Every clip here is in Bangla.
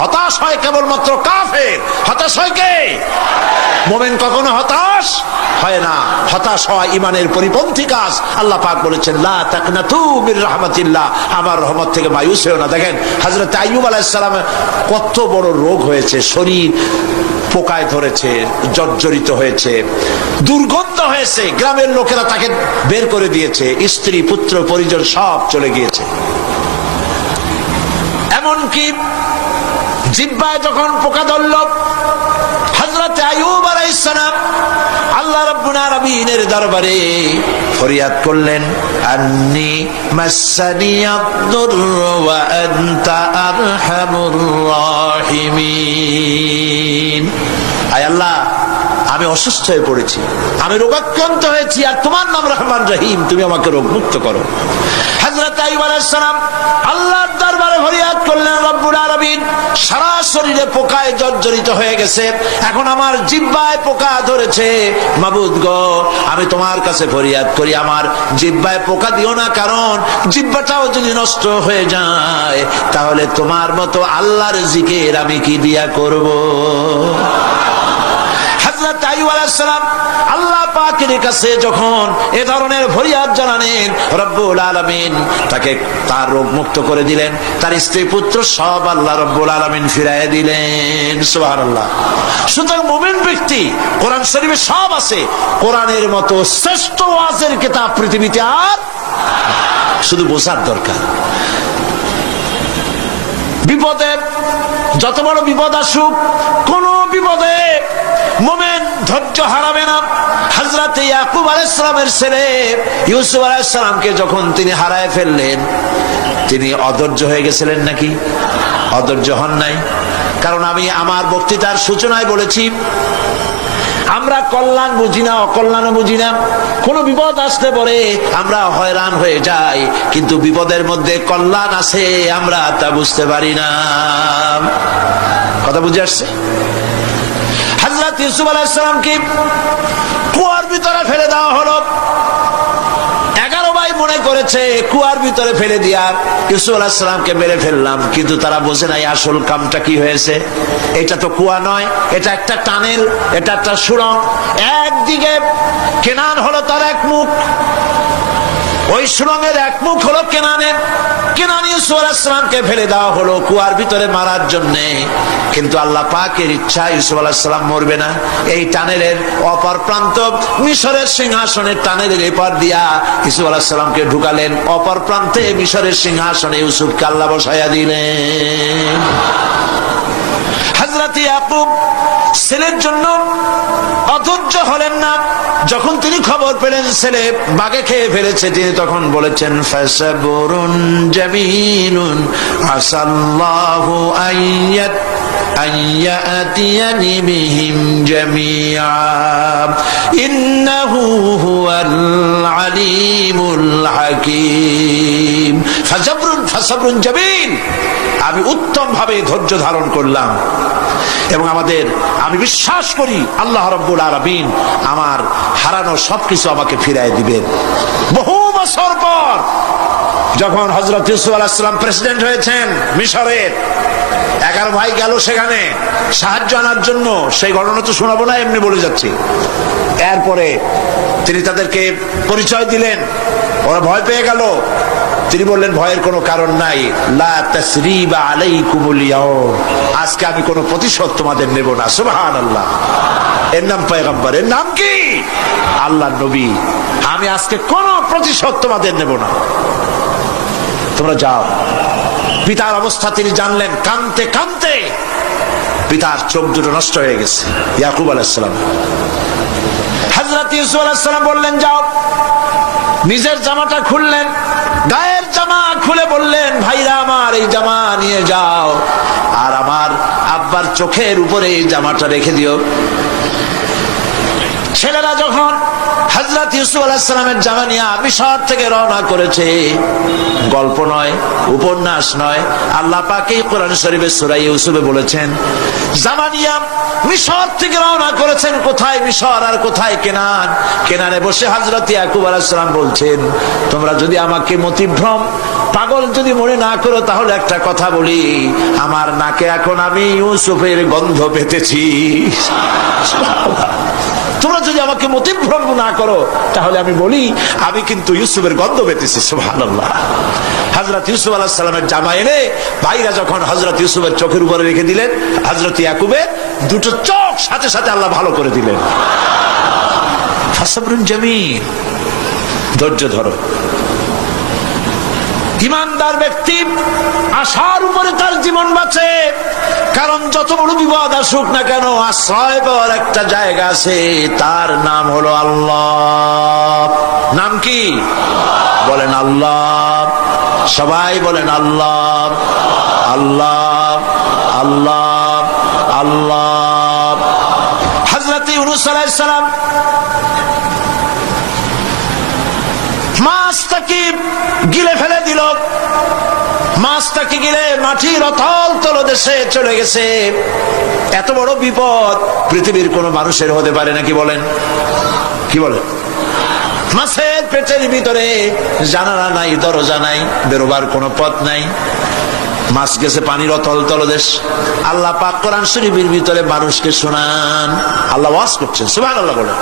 হতাশ হয় কেবলমাত্র কাফের। হতাশ হয় কে? মুমিন কখনো হতাশ হয় না। হতাশ হয় ইমানের পরিপন্থী কাজ। আল্লাহ পাক বলেছেন লা তাকনাতু মির রাহমাতিল্লাহ, আমার রহমত থেকে মায়ুস হও না। দেখেন হযরত আইয়ুব আলাইহিস সালামের কত বড় রোগ হয়েছে, শরীর পোকায় ধরেছে, জর্জরিত হয়েছে, দুর্গন্ধ হয়েছে, গ্রামের লোকেরা তাকে বের করে দিয়েছে, স্ত্রী পুত্র পরিজন সব চলে গিয়েছে। এমনকি জিহ্বায় যখন পোকা ধরল, হযরত আইয়ুব আলাইহিস সালাম আল্লাহ রাব্বুল আলামিনের দরবারে ফরিয়াদ করলেন, আন্নী মাসসানিয়াদ-দুররু ওয়া আনতা আরহামুর রাহিমিন। আয় আল্লাহ, আমি অসুস্থ হয়ে পড়েছি, আমি রোগাক্রান্ত হয়েছি, আর তোমার নাম রহমান রহিম, তুমি আমাকে রোগমুক্ত করো। হযরত আইয়ুব আলাইহিস সালাম আল্লাহর দরবারে ফরিয়াদ করলেন, রব্বুল আলামিন সারা শরীরে পোকায় জর্জরিত হয়ে গেছে, এখন আমার জিহ্বায় পোকা ধরেছে, মাবুদ গো আমি তোমার কাছে ফরিয়াদ করি আমার জিহ্বায় পোকা দিও না, কারণ জিহ্বাটাও যদি নষ্ট হয়ে যায় তাহলে তোমার মতো আল্লাহর জিকির আমি কি দিয়া করব। হযরত আইয়ুব আলাইহিস সালাম আল্লাহ পাকের কাছে যখন এ ধরনের ফরিয়াদ জানালেন, রব্বুল আলামিন তাকে তার রোগ মুক্ত করে দিলেন, তার স্ত্রী পুত্র সব আল্লাহ রব্বুল আলামিন ফিরাইয়া দিলেন। সুবহানাল্লাহ। সুতরাং মুমিন ব্যক্তি, কোরআন শরীফে সব আছে, কোরআনের মতো শ্রেষ্ঠ ওয়াজের কিতাব পৃথিবীতে আর শুধু বোঝার দরকার। বিপদে যত বড় বিপদ আসুক, কোন বিপদে মুমিন ধৈর্য হারাবে না। হযরত ইয়াকুব আলাইহিস সালামের ছেলে ইউসুফ আলাইহিস সালামকে যখন তিনি হারায় ফেললেন, তিনি অধৈর্য হয়ে গেছিলেন নাকি? অধৈর্য হন নাই। কারণ আমি আমার বক্তৃতার সূচনায় বলেছি, আমরা কল্যাণ বুঝি না, অকল্যাণও বুঝি না। কোন বিপদ আসতে পরে আমরা হয়রান হয়ে যাই, কিন্তু বিপদের মধ্যে কল্যাণ আছে আমরা তা বুঝতে পারি না। কথা বুঝে আসছে? হযরত ইউসুফ আলাইহিস সালামকে কুয়ার ভিতরে ফেলে দেওয়া হলো। 11 ভাই মনে করেছে কুয়ার ভিতরে ফেলে দিয়া ইউসুফ আলাইহিস সালামকে মেরে ফেললাম, কিন্তু তারা বোঝে নাই আসল কামটা কি হয়েছে। এটা তো কুয়া নয়, এটা একটা টানেল, এটা একটা সুড়ঙ্গ। একদিকে কেনান হলো তার এক মুখ, ওই সুড়ঙ্গের এক মুখ হলো কেনানের। কেনান ইউসুফ আলাইহিস সালামকে ফেলে দেওয়া হলো কুয়ার ভিতরে মারার জন্য, কিন্তু আল্লাহ পাকের ইচ্ছা ইউসুফ আলাইহিস সালাম মরবে না। এই টানেলের অপর প্রান্ত মিশরের সিংহাসনের টানেলের এপার দিয়া ইউসুফ আলাইহিস সালামকে ঢুকালেন, অপর প্রান্তে মিশরের সিংহাসনে ইউসুফকে আল্লাহ বসাইয়া দিলেন। হযরত ইয়াকুব ছেলের জন্য অধৈর্য হলেন না। যখন তিনি খবর পেলেন ছেলে বাঘে খেয়ে ফেলেছে, তিনি তখন বলেছেন, ফাসাবুরুন জামিলুন আসাল্লাহু আইয়াতিয়ানি বিহিম জামিআ ইন্নাহু হুয়াল আলিমুল হাকীম। ফাসাবরুন জামিল, আমি উত্তম ভাবে ধৈর্য ধারণ করলাম, এবং আমি বিশ্বাস করি আল্লাহ রাব্বুল আলামিন আমার হারানো সবকিছু আমাকে ফিরাই দিবেন। বহু বছর পর যখন হযরত ইউসুফ আলাইহিস সালাম প্রেসিডেন্ট হয়েছেন মিশরের, 11 ভাই গেল সেখানে সাহায্য আনার জন্য। সেই ঘটনা তো শোনাবো না, এমনি বলে যাচ্ছি। এরপরে তিনি তাদেরকে পরিচয় দিলেন, ওরা ভয় পেয়ে গেল। তিনি বললেন, ভয়ের কোনো কারণ নাই, লা তাসরিবা আলাইকুমুল ইয়াউম, আজকে আমি কোনো প্রতিশোধ তোমাদের নেব না। সুবহানাল্লাহ। এর নাম পয়গম্বর, এর নাম কি? আল্লাহর নবী। আমি আজকে কোনো প্রতিশোধ তোমাদের নেব না, তোমরা যাও। পিতার অবস্থা তিনি জানলেন, কাঁদতে কাঁদতে পিতার চোখ দুটো নষ্ট হয়ে গেছে। ইয়াকুব আলাইহিস সালাম, হযরত ইউসুফ আলাইহিস সালাম বললেন, যাও। নিজের জামাটা খুললেন, গায়ের জামা খুলে বললেন, ভাইরা আমার এই জামা নিয়ে যাও, আর আমার আব্বার চোখের উপরে এই জামাটা রেখে দিও। ছেলেরা যখন হযরত ইউসুফ আলাইহিস সালামের জামানিয়া মিশর থেকে রওনা করেছে। গল্প নয়, উপন্যাস নয়, আল্লাহ পাক এই কোরআন শরীফের সূরা ইউসুফে বলেছেন জামানিয়া মিশর থেকে রওনা করেছেন। কোথায় মিশর আর কোথায় কেনান? কেনানে বসে হযরত ইয়াকুব আলাইহিস সালাম বলছেন, তোমরা যদি আমাকে মতিভ্রম পাগল যদি মনে না করো তাহলে একটা কথা বলি, আমার নাকে এখন আমি ইউসুফের গন্ধ পেতেছি। তোমরা যদি আমাকে মতিভ্রম না করো তাহলে আমি বলি আমি কিন্তু ইউসুফের গন্ধ পেতেছি। সুবহানাল্লাহ। হযরত ইউসুফ আলাইহিস সালামের জামা এনে ভাইরা যখন হযরত ইউসুফের চোখের উপরে রেখে দিলেন, হযরত ইয়াকুবের দুটো চোখ সাথে সাথে আল্লাহ ভালো করে দিলেন। ফাসাবরুন জামিল, ধৈর্য ধরো। ইমানদার ব্যক্তি আশার উপরে তার জীবন বাঁচে, কারণ যত বড় বিপদ আসুক না কেন আশ্রয় পাওয়ার একটা জায়গা আছে, তার নাম হলো আল্লাহ। নাম কি? বলেন আল্লাহ। সবাই বলেন আল্লাহ, আল্লাহ, আল্লাহ, আল্লাহ। হযরত ইউনূস আলাইহিস সালাম মাছটাকে গিলে ফেলে দিল, মাছটাকে গিলে মাটির অতল তলদেশে চলে গেছে। এত বড় বিপদ পৃথিবীর কোন মানুষের হতে পারে নাকি? বলেন, কি বলেন? মাছের পেটের ভিতরে জানালা নাই, দরজা নাই, বেরোবার কোনো পথ নাই, মাছ গেছে পানির অতল তলদেশ। আল্লাহ পাক কোরআন শরীফের ভিতরে মানুষকে শোনান, আল্লাহ ওয়াজ করছেন। সুবহানাল্লাহ বলেন।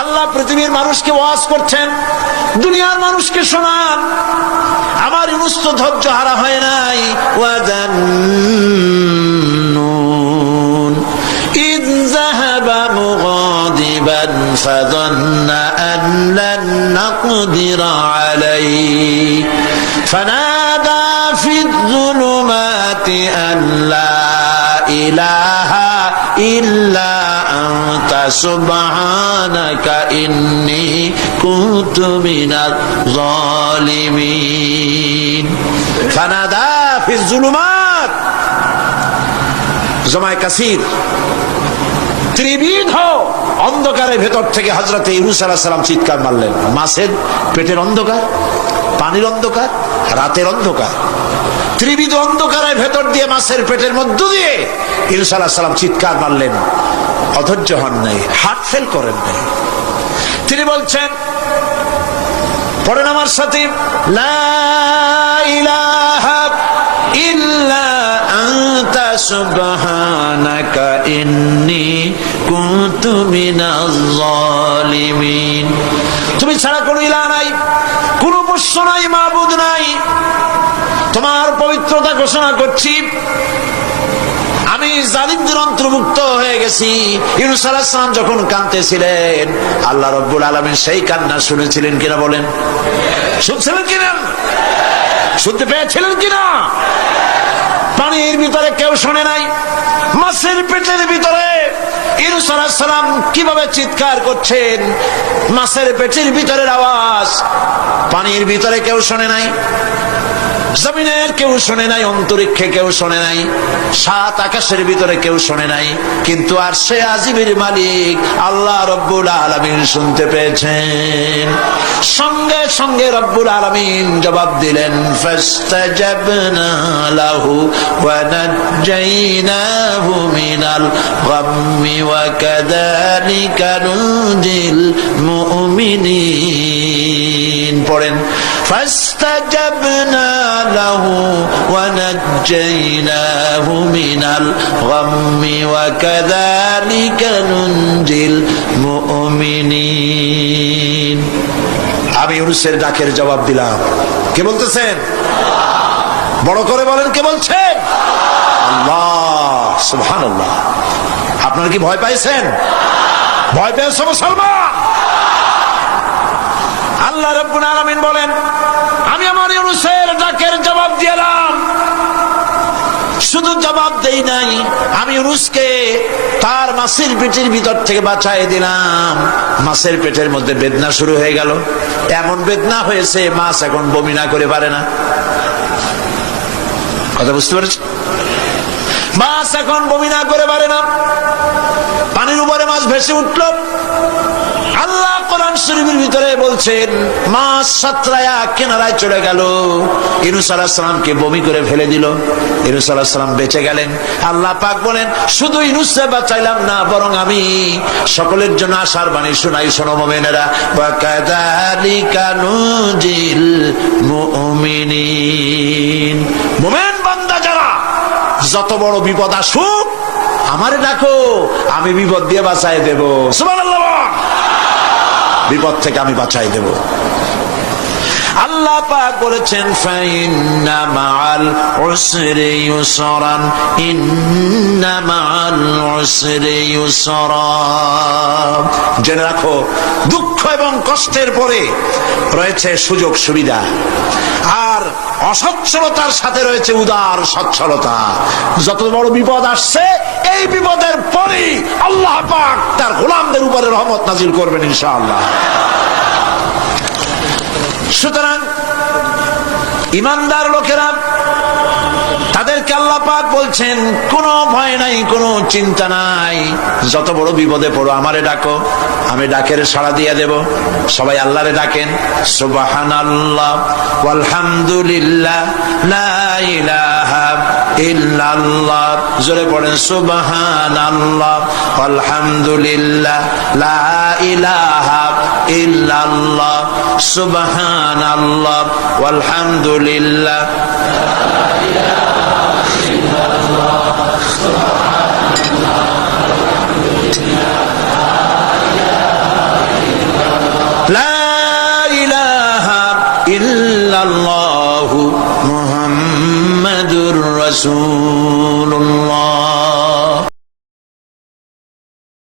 আল্লাহ পৃথিবীর মানুষকে ওয়াজ করছেন, দুনিয়ার মানুষকে শোনান। আমার ইউনূস তো ধৈর্য হারা হয় নাই। ওয়াযান্নুন ইয যাহাবা মুগাদিবান ফাযান্না আন লান নাকদিরা আলাইহি ফানাদা ফিয-যুলুমাতি আন লা ইলাহা ইল্লা আনতা সুবহানাকা ইন্নী কুনতু মিনাজ জালিমিন। ফানাদা ফিয-যুলুমাত, জামায়ে কাসির, ত্রিবিধ অন্ধকারের ভেতর থেকে হযরত ইউনূস আলাইহিস সালাম চিৎকার মারলেন। মাছের পেটের অন্ধকার, পানির অন্ধকার, রাতের অন্ধকার, ত্রিবিধ অন্ধকারের ভেতর দিয়ে মাছের পেটের মধ্য দিয়ে ইউনূস আলাইহিস সালাম চিৎকার মারলেন। অধৈর্য হন নাই, হার্ট ফেল করেন নাই। তিনি বলছেন, পড়েন আমার সাথে, লা ইলাহা ইল্লা আনতা সুবহানাকা ইন্নী কুনতু মিনাজ জালিমিন। তুমি ছাড়া কোনো ইলাহ নাই, কোনো উপাস্য নাই, মাবুদ নাই। তোমার পবিত্রতা ঘোষণা করছি, আমি জালিমদের অন্তর্ভুক্ত হয়ে গেছি। ইউনূস আলাইহিস সালাম যখন কাঁদতেছিলেন, আল্লাহ রাব্বুল আলামিন সেই কান্না শুনেছিলেন কিনা? বলেন, শুনছিলেন কিনা? শুনতে পেয়েছিলেন কিনা? পানির ভিতরে কেউ শোনে নাই, মাছের পেটের ভিতরে ইউনূস আলাইহিস সালাম কিভাবে চিৎকার করছেন, মাছের পেটের ভিতরের আওয়াজ পানির ভিতরে কেউ শোনে নাই, জমিনের কেউ শোনে নাই, অন্তরিক্ষে কেউ শোনে নাই, সাত আকাশের ভিতরে কেউ শোনে নাই, কিন্তু আরশে আজিমের মালিক আল্লাহ রব্বুল আলামিন শুনতে পেয়েছেন। সঙ্গে সঙ্গে রব্বুল আলামিন জবাব দিলেন, ফাস্তাজাবনা লাহু ওয়া নাজ্জাইনাহু মিনাল গাম্মি ওয়া কাযালিকা নুনজিল মুমিনিন। পড়েন, ফাস্তাজাবনা له ونجيناه من الغم وكذلك ننجي المؤمنين। আমি ইউনূসের ডাকের জবাব দিলাম। কে বলতেছেন? বড় করে বলেন, কে বলছেন? আল্লাহ। সুবহানাল্লাহ। আপনারা কি ভয় পাইছেন? ভয় পেয়েছে মুসলমান? আল্লাহ রাব্বুল আলামিন বলেন, আমি আমার ইউনূসের ডাকের জবাব দিলাম। শুধু জবাব দেই নাই, আমি ইউনূসকে তার মাছের পেটের ভিতর থেকে বাঁচাই দিলাম। মাছের পেটের মধ্যে বেদনা শুরু হয়ে গেল, এমন বেদনা হয়েছে মাছ এখন বমি না করে পারে না। কথা বুঝতে পেরেছি? মাছ এখন বমি না করে পারে না। পানির উপরে মাছ ভেসে উঠল। আল্লাহ কোরআন শরীফের ভিতরে বলছেন মাছ সাতরায়া কিনারায় চলে গেল, ইউনূস আলাইহিস সালামকে বমি করে ফেলে দিল, ইউনূস আলাইহিস সালাম বেঁচে গেলেন। আল্লাহ পাক বলেন শুধু ইউনূসকে বাঁচাইলাম না, বরং আমি সকলের জন্য আশার বাণী শোনাই, শোনো মুমিনেরা, ওয়া কাযালিকা নুজিল মুমিনিন। মুমিন বান্দা যারা, যত বড় বিপদ আসুক আমারে ডাকো, আমি বিপদ দিয়ে বাঁচাই দেব। সুবহানাল্লাহ, বিপদ থেকে আমি বাঁচাই দেব। আল্লাহ পাক বলেছেন ফাইন্না মাআল উসরি ইউসরান, ইন্না মাআল উসরি ইউসরা। জেনে রাখো, দুঃখ এবং কষ্টের পরে রয়েছে সুযোগ সুবিধা, আর অসচ্ছলতার সাথে রয়েছে উদার সচ্ছলতা। যত বড় বিপদ আসছে, এই বিপদের পরেই আল্লাহ পাক তার গোলামদের উপরে রহমত নাজিল করবেন ইনশাআল্লাহ। সুতরাং ইমানদার লোকেরা, তাদেরকে আল্লাহ পাক বলছেন কোনো ভয় নাই, কোনো চিন্তা নাই, যত বড় বিপদে পড়ো আমারে ডাকো, আমি ডাকের সাড়া দিয়ে দেব। সবাই আল্লাহরে ডাকেন, সুবহানাল্লাহ ওয়ালহামদুলিল্লাহ লা ইলাহা ইল্লাল্লাহ। জোরে পড়েন সুবহানাল্লাহ ওয়ালহামদুলিল্লাহ লা ইলাহা ইল্লাল্লাহ, সুবহানাল্লাহ ওয়ালহামদুলিল্লাহ। লা ইলাহা ইল্লাল্লাহু মুহাম্মাদুর রাসূলুল্লাহ।